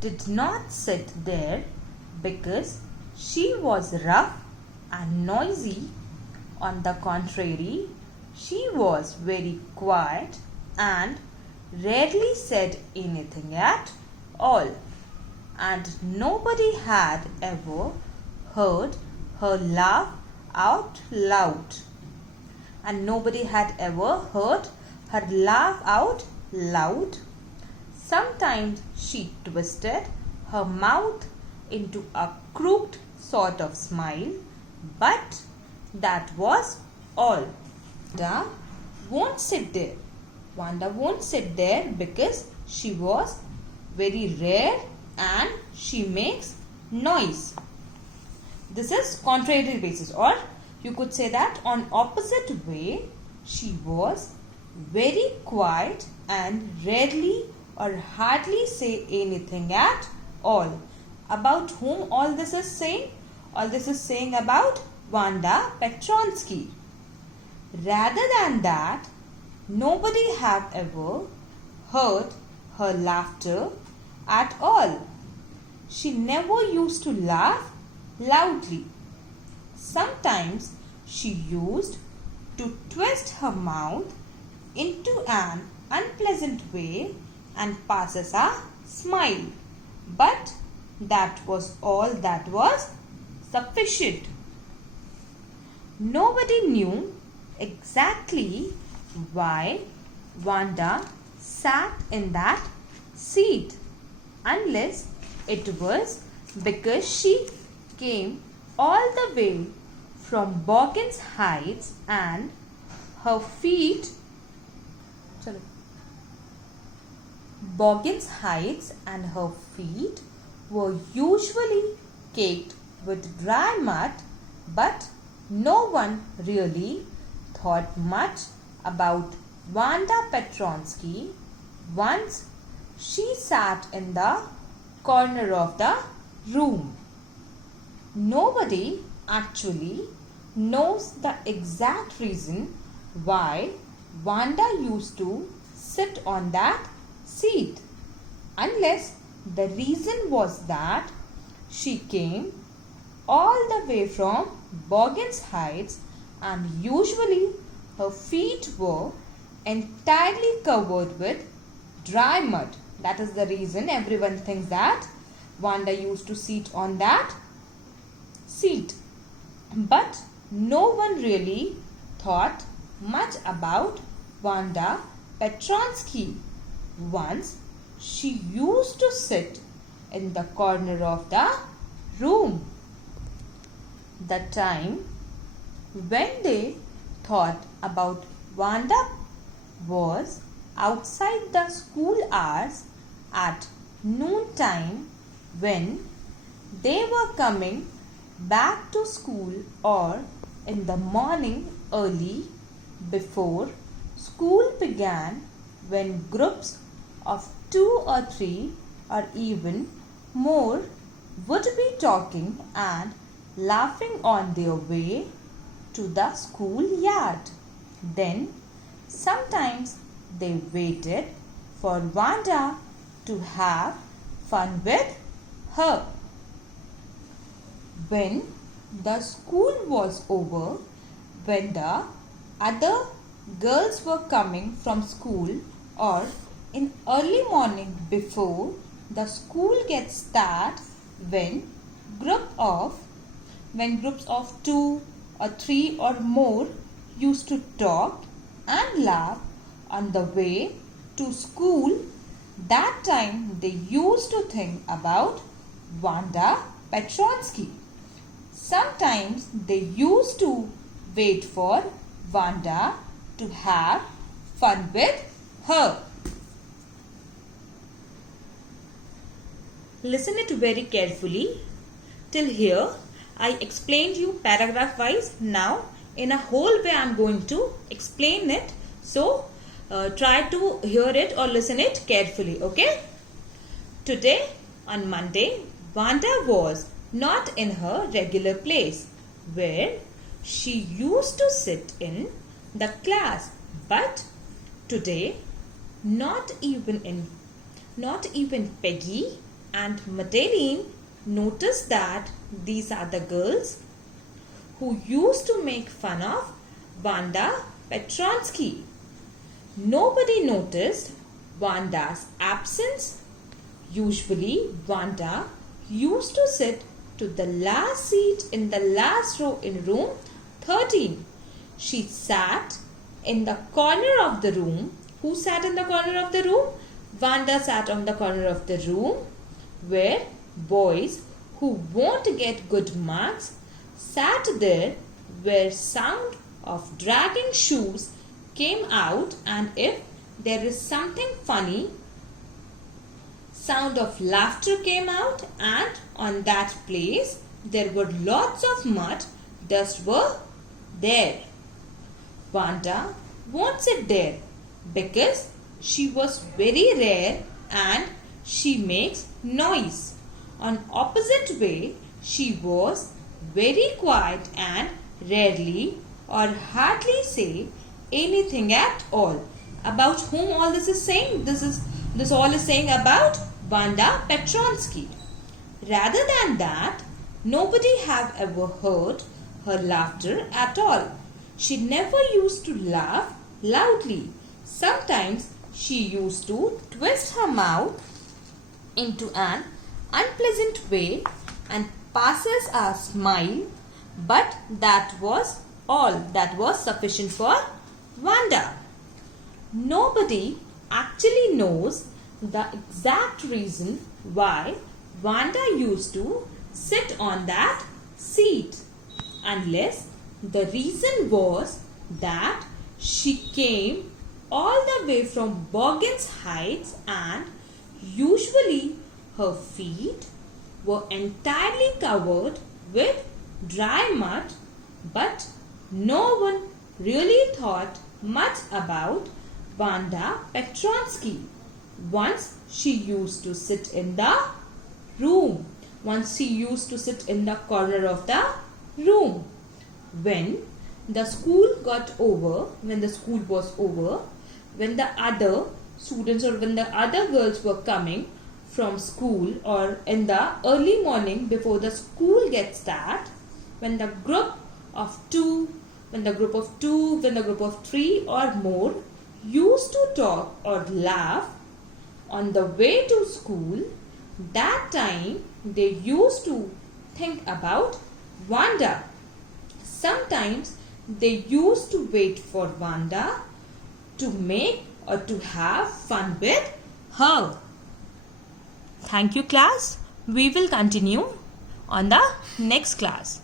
did not sit there because she was rough and noisy. On the contrary, she was very quiet and rarely said anything at all, and nobody had ever heard her laugh out loud. And nobody had ever heard her laugh out loud. Sometimes she twisted her mouth into a crooked sort of smile, but that was all. Wanda won't sit there. Wanda won't sit there because she was very rare and she makes noise. This is contrary basis, or you could say that on opposite way, she was very quiet and rarely or hardly say anything at all. About whom all this is saying? All this is saying about Wanda Petronsky. Rather than that, nobody had ever heard her laughter at all. She never used to laugh loudly. Sometimes she used to twist her mouth into an unpleasant way and passes a smile. But that was all that was sufficient. Nobody knew exactly why Wanda sat in that seat, unless it was because she came all the way from Boggins Heights and her feet Boggins Heights and her feet were usually caked with dry mud, but no one really thought much about Wanda Petronsky once she sat in the corner of the room. Nobody actually knows the exact reason why Wanda used to sit on that seat, unless the reason was that she came all the way from Boggins Heights and usually her feet were entirely covered with dry mud. That is the reason everyone thinks that Wanda used to sit on that seat. But no one really thought much about Wanda Petronsky. Once she used to sit in the corner of the room. The time when they thought about Wanda was outside the school hours at noontime, when they were coming back to school, or in the morning early before school began, when groups of 2 or 3 or even more would be talking and laughing on their way to the school yard. Then sometimes they waited for Wanda to have fun with her. When the school was over, when the other girls were coming from school, or in early morning before the school gets start, when groups of 2 or 3 or more used to talk and laugh on the way to school, that time they used to think about Wanda Petronsky. Sometimes they used to wait for Wanda to have fun with her. Listen it very carefully. Till here, I explained you paragraph wise. Now, in a whole way, I am going to explain it. So, try to hear it or listen it carefully. Okay? Today, on Monday, Wanda was not in her regular place where she used to sit in the class, but today not even Peggy and Madeline noticed that these are the girls who used to make fun of Wanda Petronsky. Nobody noticed Wanda's absence. Usually, Wanda used to sit to the last seat in the last row in room 13. She sat in the corner of the room. Who sat in the corner of the room? Wanda sat on the corner of the room where boys who won't get good marks sat there, where sound of dragging shoes came out, and if there is something funny, sound of laughter came out, and on that place there were lots of mud dust were there. Wanda won't sit there because she was very rare and she makes noise. On opposite way, she was very quiet and rarely or hardly say anything at all. About whom all this is saying? This all is saying about Wanda Petronsky. Rather than that, nobody have ever heard her laughter at all. She never used to laugh loudly. Sometimes she used to twist her mouth into an unpleasant way and passes a smile, but that was all that was sufficient for Wanda. Nobody actually knows the exact reason why Wanda used to sit on that seat, unless the reason was that she came all the way from Boggins Heights and usually her feet were entirely covered with dry mud, but no one really thought much about Wanda Petronsky. Once she used to sit in the room. Once she used to sit in the corner of the room. When the school was over, when the other students or when the other girls were coming from school, or in the early morning before the school gets start, when the group of two, when the group of three or more used to talk or laugh on the way to school, that time they used to think about Wanda. Sometimes they used to wait for Wanda to make or to have fun with her. Thank you, class. We will continue on the next class.